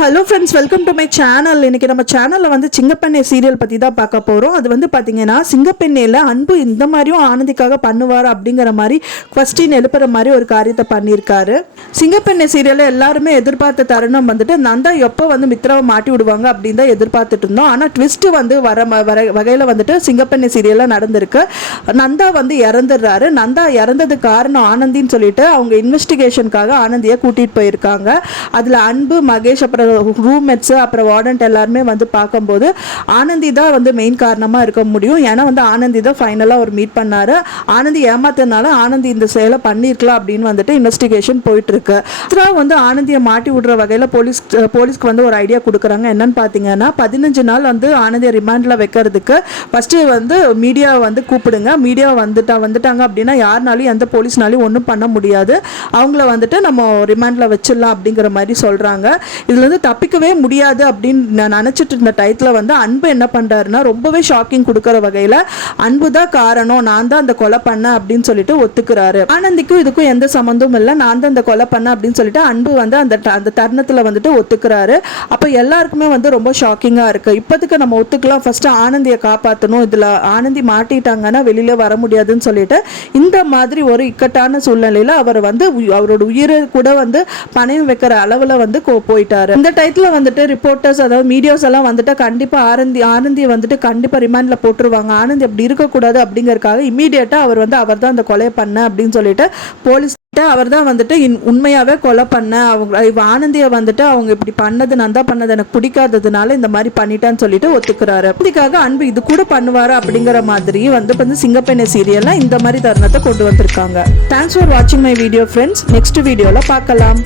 Hello friends, welcome to my channel. இன்றைக்கி நம்ம சேனலில் வந்து சிங்கப்பெண்ணை சீரியல் பற்றி தான் பார்க்க போகிறோம். அது வந்து பார்த்திங்கன்னா, சிங்கப்பெண்ணையில் அன்பு இந்த மாதிரியும் ஆனந்திக்காக பண்ணுவார் அப்படிங்கிற மாதிரி கொஸ்டின் எழுப்புற மாதிரி ஒரு காரியத்தை பண்ணியிருக்காரு. சிங்கப்பெண்ணை சீரியலில் எல்லாருமே எதிர்பார்த்த தருணம் வந்துட்டு நந்தா எப்போ வந்து மித்ராவை மாட்டி விடுவாங்க அப்படின்னு தான் எதிர்பார்த்துட்டு இருந்தோம். ஆனால் ட்விஸ்ட்டு வந்து வர வகையில் வந்துட்டு சிங்கப்பெண்ணை சீரியலில் நடந்திருக்கு. நந்தா வந்து இறந்துடுறாரு. நந்தா இறந்ததுக்கு காரணம் ஆனந்தின்னு சொல்லிட்டு அவங்க இன்வெஸ்டிகேஷனுக்காக ஆனந்தியை கூட்டிகிட்டு போயிருக்காங்க. அதில் அன்பு, மகேஷ், அப்புறம் ரூம்மேட்ஸு, அப்புறம் வார்டன்ட் எல்லாருமே வந்து பார்க்கும்போது ஆனந்தி தான் வந்து மெயின் காரணமாக இருக்க முடியும். ஏன்னா வந்து ஆனந்தி தான் ஃபைனலாக அவர் மீட் பண்ணார். ஆனந்தி ஏமாத்தினால ஆனந்தி இந்த செயலை பண்ணியிருக்கலாம் அப்படின்னு வந்துட்டு இன்வெஸ்டிகேஷன் போயிட்டுருக்கு. வந்து ஆனந்தியை மாட்டி விடுற வகையில் போலீஸ்க்கு வந்து ஒரு ஐடியா கொடுக்குறாங்க. என்னன்னு பார்த்தீங்கன்னா, 15 நாள் வந்து ஆனந்தியை ரிமாண்டில் வைக்கிறதுக்கு ஃபஸ்ட்டு வந்து மீடியாவை வந்து கூப்பிடுங்க. மீடியா வந்துட்டாங்க அப்படின்னா யாருனாலையும் எந்த போலீஸ்னாலையும் ஒன்றும் பண்ண முடியாது. அவங்கள வந்துட்டு நம்ம ரிமாண்டில் வச்சிடலாம் அப்படிங்கிற மாதிரி சொல்கிறாங்க. இதில் வந்து தப்பிக்கவே முடியாது அப்படின்னு நான் நினச்சிட்டு இருந்த டயத்தில் வந்து அன்பு என்ன பண்ணுறாருன்னா, ரொம்பவே ஷாக்கிங் கொடுக்குற வகையில் அன்பு தான் காரணம், நான் தான் அந்த கொலை பண்ணேன் அப்படின்னு சொல்லிட்டு ஒத்துக்கிறாரு. ஆனந்திக்கும் இதுக்கும் எந்த சம்மந்தமும் இல்லை, நான் தான் அந்த கொலை பண்ணேன் அப்படின்னு சொல்லிட்டு அன்பு வந்து அந்த தருணத்தில் வந்துட்டு ஒத்துக்கிறாரு. அப்போ எல்லாருக்குமே வந்து ரொம்ப ஷாக்கிங்காக இருக்குது. இப்போதுக்கு நம்ம ஒத்துக்கலாம், ஃபஸ்ட்டு ஆனந்தியை காப்பாற்றணும், இதில் ஆனந்தி மாட்டிட்டாங்கன்னா வெளியில் வர முடியாதுன்னு சொல்லிட்டு இந்த மாதிரி ஒரு இக்கட்டான சூழ்நிலையில் அவர் வந்து அவரோட உயிரை கூட வந்து பணயம் வைக்கிற அளவில் வந்து போயிட்டாரு. இந்த டயத்துல வந்துட்டு ரிப்போர்ட்டர்ஸ், அதாவது மீடியாஸ் எல்லாம் வந்துட்டு கண்டிப்பா ஆனந்தியை வந்துட்டு கண்டிப்பா ரிமாண்ட்ல போட்டுருவாங்க, ஆனந்தி அப்படி இருக்கக்கூடாது அப்படிங்கறதுக்காக இமீடியட்டா அவர் தான் அந்த கொலை பண்ண அப்படின்னு சொல்லிட்டு போலீஸ் அவர் தான் வந்துட்டு உண்மையாவே கொலை பண்ண, அவங்க ஆனந்தியை வந்துட்டு அவங்க இப்படி பண்ணது, நான் தான் பண்ணது, எனக்கு பிடிக்காததுனால இந்த மாதிரி பண்ணிட்டான்னு சொல்லிட்டு ஒத்துக்கிறாரு. அதுக்காக அன்பு இது கூட பண்ணுவாரு அப்படிங்கிற மாதிரி வந்து சிங்கப்பெண்ணை சீரியல்ல இந்த மாதிரி தருணத்தை கொண்டு வந்திருக்காங்க. தேங்க்ஸ் ஃபார் வாட்சிங் மை வீடியோ ஃப்ரெண்ட்ஸ். நெக்ஸ்ட் வீடியோல பார்க்கலாம்.